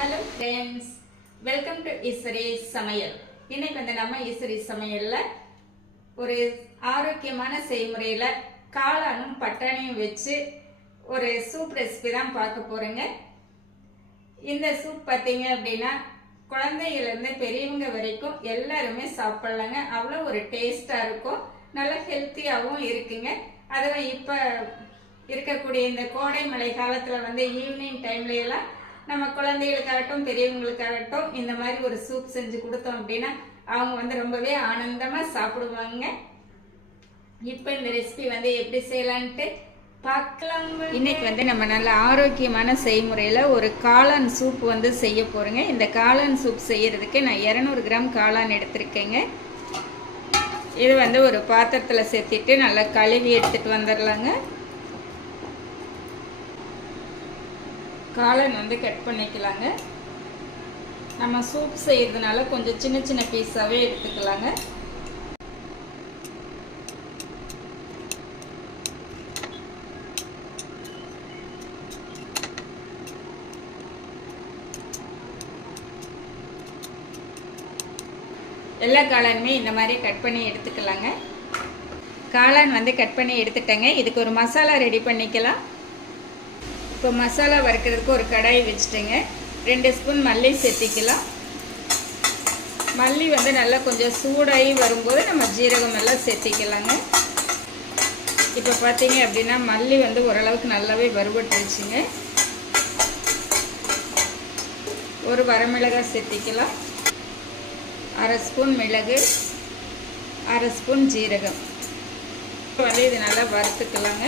Hello friends welcome to Eswari Samayal இன்னைக்கு வந்து நம்ம ஈஸ்வரி சமையலில் ஒரு ஆரோக்கியமான செய்முறையில் காளானும் பட்டாணியும் வச்சு ஒரு சூப் ரெசிபி தான் பார்க்க போறேங்க. இந்த சூப் பார்த்தீங்க அப்படின்னா குழந்தையிலேருந்து பெரியவங்க வரைக்கும் எல்லாருமே சாப்பிட்லாங்க. அவ்வளோ ஒரு டேஸ்ட்டாக இருக்கும். நல்ல ஹெல்த்தியாகவும் இருக்குங்க. அதுவும் இப்போ இருக்கக்கூடிய இந்த கோடை மழை காலத்தில் வந்து ஈவினிங் டைம்ல எல்லாம் நம்ம குழந்தைகளுக்காகட்டும் பெரியவங்களுக்காகட்டும் இந்த மாதிரி ஒரு சூப் செஞ்சு கொடுத்தோம் அப்படின்னா அவங்க வந்து ரொம்பவே ஆனந்தமாக சாப்பிடுவாங்க. இப்போ இந்த ரெசிபி வந்து எப்படி செய்யலான்ட்டு பார்க்கலாம். இன்னைக்கு வந்து நம்ம நல்ல ஆரோக்கியமான செய்முறையில் ஒரு காளான் சூப் வந்து செய்ய போகிறோங்க இந்த காளான் சூப் செய்யறதுக்கு நான் இரநூறு கிராம் காளான் எடுத்திருக்கேங்க. இது வந்து ஒரு பாத்திரத்தில் சேர்த்திட்டு நல்லா கழுவி எடுத்துகிட்டு வந்துடலாங்க காளான் வந்து கட் பண்ணிக்கலாங்க. நம்ம சூப் செய்யறதுனால கொஞ்சம் சின்ன சின்ன பீஸாகவே எடுத்துக்கலாங்க. எல்லா காளானுமே இந்த மாதிரி கட் பண்ணி எடுத்துக்கலாங்க. காளான் வந்து கட் பண்ணி எடுத்துட்டேங்க. இதுக்கு ஒரு மசாலா ரெடி பண்ணிக்கலாம். இப்போ மசாலா வறுக்கிறதுக்கு ஒரு கடாய் வச்சுட்டேங்க. ரெண்டு ஸ்பூன் மல்லி சேர்த்திக்கலாம். மல்லி வந்து நல்லா கொஞ்சம் சூடாகி வரும்போது நம்ம ஜீரகம் எல்லாம் சேர்த்திக்கலாங்க. இப்போ பார்த்தீங்க அப்படின்னா மல்லி வந்து ஓரளவுக்கு நல்லாவே வறுபட்டுருச்சுங்க. ஒரு வரமிளகாய் சேர்த்திக்கலாம். அரை ஸ்பூன் மிளகு அரை ஸ்பூன் ஜீரகம். இப்போ வந்து இது நல்லா வறுத்துக்கலாங்க.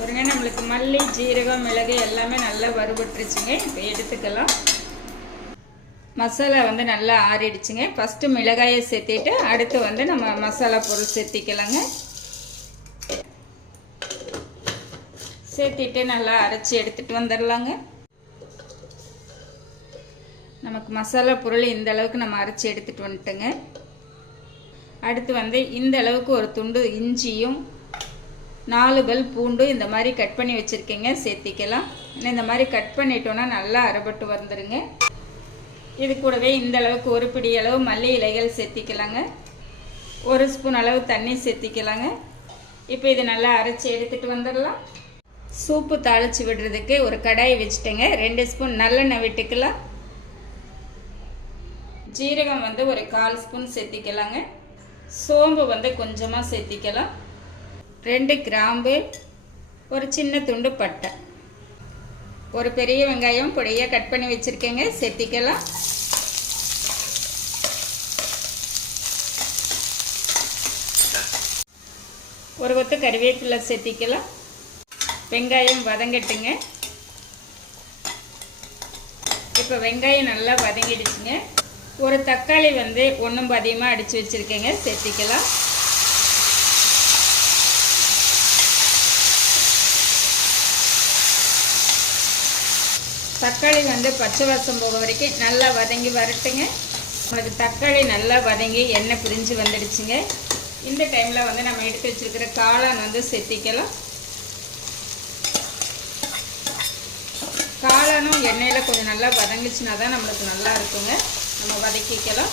பாருங்க நம்மளுக்கு மல்லி ஜீரகம் மிளகு எல்லாமே நல்லா வறுபட்டுருச்சுங்க. இப்போ எடுத்துக்கலாம். மசாலா வந்து நல்லா ஆறிடுச்சுங்க. ஃபஸ்ட்டு மிளகாயை சேர்த்திட்டு அடுத்து வந்து நம்ம மசாலா பொருள் சேர்த்திக்கலாங்க. சேர்த்திட்டு நல்லா அரைச்சி எடுத்துகிட்டு வந்துடலாங்க. நமக்கு மசாலா பொருள் இந்த அளவுக்கு நம்ம அரைச்சி எடுத்துகிட்டு வந்துட்டோங்க. அடுத்து வந்து இந்த அளவுக்கு ஒரு துண்டு இஞ்சியும் நாலு பல் பூண்டு இந்த மாதிரி கட் பண்ணி வச்சுருக்கீங்க. சேர்த்திக்கலாம். இந்த மாதிரி கட் பண்ணிட்டோன்னா நல்லா அரைபட்டு வந்துடுங்க இது கூடவே இந்த அளவுக்கு ஒரு பிடி அளவு மல்லி இலைகள் சேர்த்திக்கலாங்க. ஒரு ஸ்பூன் அளவு தண்ணி சேர்த்திக்கலாங்க. இப்போ இது நல்லா அரைச்சி எடுத்துகிட்டு வந்துடலாம். சூப்பு தாளித்து விடுறதுக்கு ஒரு கடாய் வச்சுட்டேங்க. ரெண்டு ஸ்பூன் நல்லெண்ணெய் விட்டுக்கலாம். ஜீரகம் வந்து ஒரு கால் ஸ்பூன் சேர்த்திக்கலாங்க. சோம்பு வந்து கொஞ்சமாக சேர்த்திக்கலாம். ரெண்டு கிராம்பு ஒரு சின்ன துண்டு பட்டை. ஒரு பெரிய வெங்காயம் பொடியாக கட் பண்ணி வச்சுருக்கேங்க. செத்திக்கலாம். ஒரு கொத்து கருவேப்பிலை சேர்த்திக்கலாம் வெங்காயம் வதங்கட்டுங்க. இப்போ வெங்காயம் நல்லா வதங்கிடுச்சுங்க. ஒரு தக்காளி வந்து ஒன்றும் அதிகமாக அடித்து வச்சுருக்கேங்க. சேர்த்திக்கலாம் தக்காளி வந்து பச்சை வாசம் போக வரைக்கும் நல்லா வதங்கி வரட்டுங்க. உங்களுக்கு தக்காளி நல்லா வதங்கி எண்ணெய் பிரிஞ்சு வந்துடுச்சுங்க. இந்த டைமில் வந்து நம்ம எடுத்து வச்சுருக்கிற காளான் வந்து செத்திக்கலாம். காளானும் எண்ணெயில் கொஞ்சம் நல்லா வதங்குச்சுன்னா தான் நம்மளுக்கு நல்லா இருக்குங்க. நம்ம வதக்கிக்கலாம்.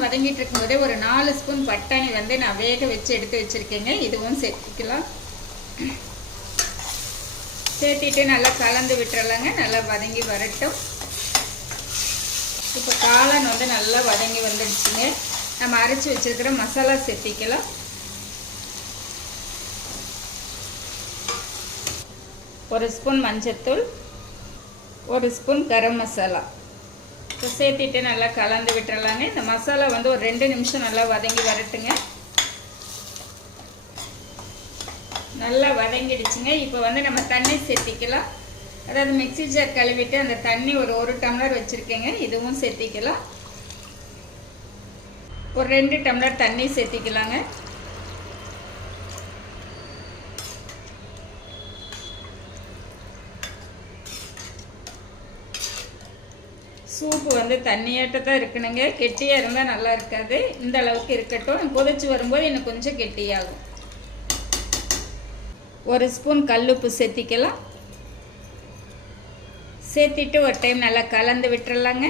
காளான் வதங்கிட்டு இருக்கும்போதே ஒரு நாலு ஸ்பூன் பட்டாணி வந்து நான் வேக வச்சு எடுத்து வச்சுருக்கேங்க. இதுவும் சேர்த்துக்கலாம். சேர்த்திட்டு நல்லா கலந்து விட்டுறலாங்க. நல்லா வதங்கி வரட்டும். இப்போ காளான் வந்து நல்லா வதங்கி வந்துடுச்சுங்க. நம்ம அரைச்சி வச்சுருக்கிற மசாலா சேர்த்திக்கலாம். ஒரு ஸ்பூன் மஞ்சத்தூள் ஒரு ஸ்பூன் கரம் மசாலா. சேர்த்திட்டு நல்லா கலந்து விட்டுறலாங்க. இந்த மசாலா வந்து ஒரு ரெண்டு நிமிஷம் நல்லா வதங்கி வரட்டுங்க. நல்லா வதங்கிடுச்சுங்க. இப்போ வந்து நம்ம தண்ணி சேர்த்திக்கலாம் அதாவது மிக்சி ஜார் கழுவிட்டு அந்த தண்ணி ஒரு ஒரு டம்ளர் வச்சுருக்கேங்க. இதுவும் சேர்த்திக்கலாம் ஒரு ரெண்டு டம்ளர் தண்ணி சேர்த்திக்கலாங்க சூப்பு வந்து தண்ணியாட்ட தான் இருக்கணுங்க. கெட்டியாக இருந்தால் நல்லா இருக்காது. இந்த அளவுக்கு இருக்கட்டும். கொதிச்சு வரும்போது இன்னும் கொஞ்சம் கெட்டியாகும். ஒரு ஸ்பூன் கல்லுப்பு சேர்த்திக்கலாம். சேர்த்திட்டு ஒரு டைம் நல்லா கலந்து விட்டுறலாங்க.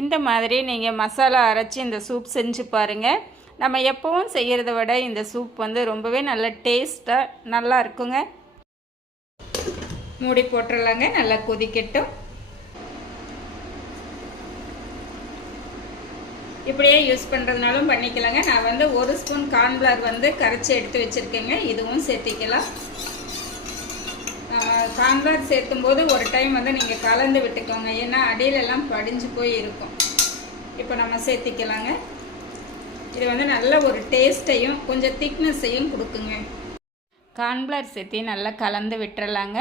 இந்த மாதிரி நீங்கள் மசாலா அரைச்சி இந்த சூப் செஞ்சு பாருங்கள் நம்ம எப்பவும் செய்கிறத விட இந்த சூப் வந்து ரொம்பவே நல்ல டேஸ்ட்டாக நல்லா இருக்குங்க. மூடி போட்டுடலாங்க நல்லா கொதிக்கட்டும். இப்படியே யூஸ் பண்ணுறதுனாலும் பண்ணிக்கலாங்க. நான் வந்து ஒரு ஸ்பூன் கார்ன்ஃப்ளவர் வந்து கரைச்சி எடுத்து வச்சுருக்கேங்க. இதுவும் சேர்த்திக்கலாம். கார்ன்ஃப்ளவர் சேர்த்தும் போது ஒரு டைம் வந்து நீங்கள் கலந்து விட்டுக்கோங்க. ஏன்னா அடியிலெல்லாம் படிஞ்சு போய் இருக்கும். இப்போ நம்ம சேர்த்திக்கலாங்க. இது வந்து நல்ல ஒரு டேஸ்ட்டையும் கொஞ்சம் திக்னஸையும் கொடுக்குங்க. கார்ன்ஃப்ளவர் சேர்த்தி நல்லா கலந்து விட்டுறலாங்க.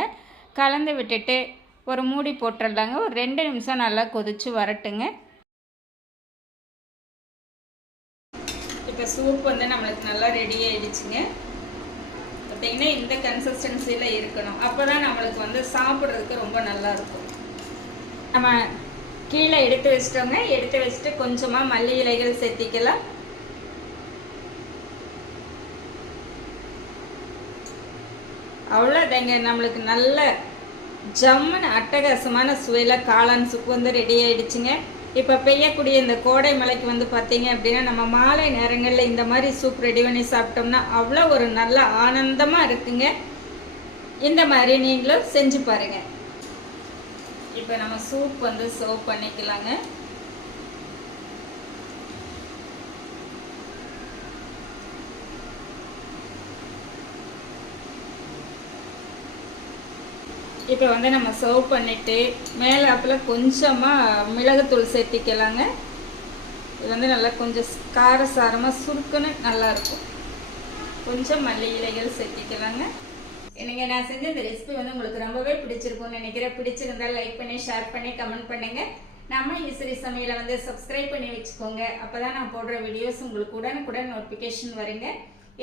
கலந்து விட்டுட்டு ஒரு மூடி போட்டுடலாங்க ஒரு ரெண்டு நிமிஷம் நல்லா கொதித்து வரட்டுங்க. இப்போ சூப் வந்து நம்மளுக்கு நல்லா ரெடி ஆகிடுச்சுங்க பார்த்தீங்கன்னா இந்த கன்சிஸ்டன்சியில் இருக்கணும். அப்போ தான் நம்மளுக்கு வந்து சாப்பிட்றதுக்கு ரொம்ப நல்லா இருக்கும். நம்ம கீழே எடுத்து வச்சிட்டோங்க. எடுத்து வச்சுட்டு கொஞ்சமாக மல்லி இலைகள் சேர்த்திக்கலாம். அவ்வளோதாங்க நம்மளுக்கு நல்ல ஜம்முன்னு அட்டகாசமான சுவையில் காளான் சூப் வந்து ரெடி ஆகிடுச்சுங்க இப்போ பெய்யக்கூடிய இந்த கோடை மலைக்கு வந்து பார்த்தீங்க அப்படின்னா நம்ம மாலை நேரங்களில் இந்த மாதிரி சூப் ரெடி பண்ணி சாப்பிட்டோம்னா அவ்வளோ ஒரு நல்ல ஆனந்தமாக இருக்குங்க. இந்த மாதிரி நீங்களும் செஞ்சு பாருங்கள் இப்போ நம்ம சூப் வந்து சர்வ் பண்ணிக்கலாங்க. இப்போ வந்து நம்ம சர்வ் பண்ணிவிட்டு மேலாப்பில் கொஞ்சமாக மிளகுத்தூள் சேர்த்திக்கலாங்க. இது வந்து நல்லா கொஞ்சம் காரசாரமாக சுருக்குன்னு நல்லாயிருக்கும் கொஞ்சம் மல்லி இலைகள் சேர்த்திக்கலாங்க. எனக்கு நான் செஞ்ச இந்த ரெசிபி வந்து உங்களுக்கு ரொம்பவே பிடிச்சிருக்கும்னு நினைக்கிறேன். பிடிச்சிருந்தால் லைக் பண்ணி ஷேர் பண்ணி கமெண்ட் பண்ணுங்கள் நம்ம இசிறி சமையலை வந்து சப்ஸ்கிரைப் பண்ணி வச்சுக்கோங்க. அப்பதான் நான் போடுற வீடியோஸ் உங்களுக்கு உடனுக்குடன் நோட்டிஃபிகேஷன் வருங்க.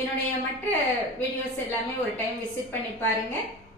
என்னுடைய மற்ற வீடியோஸ் எல்லாமே ஒரு டைம் விசிட் பண்ணி பாருங்கள்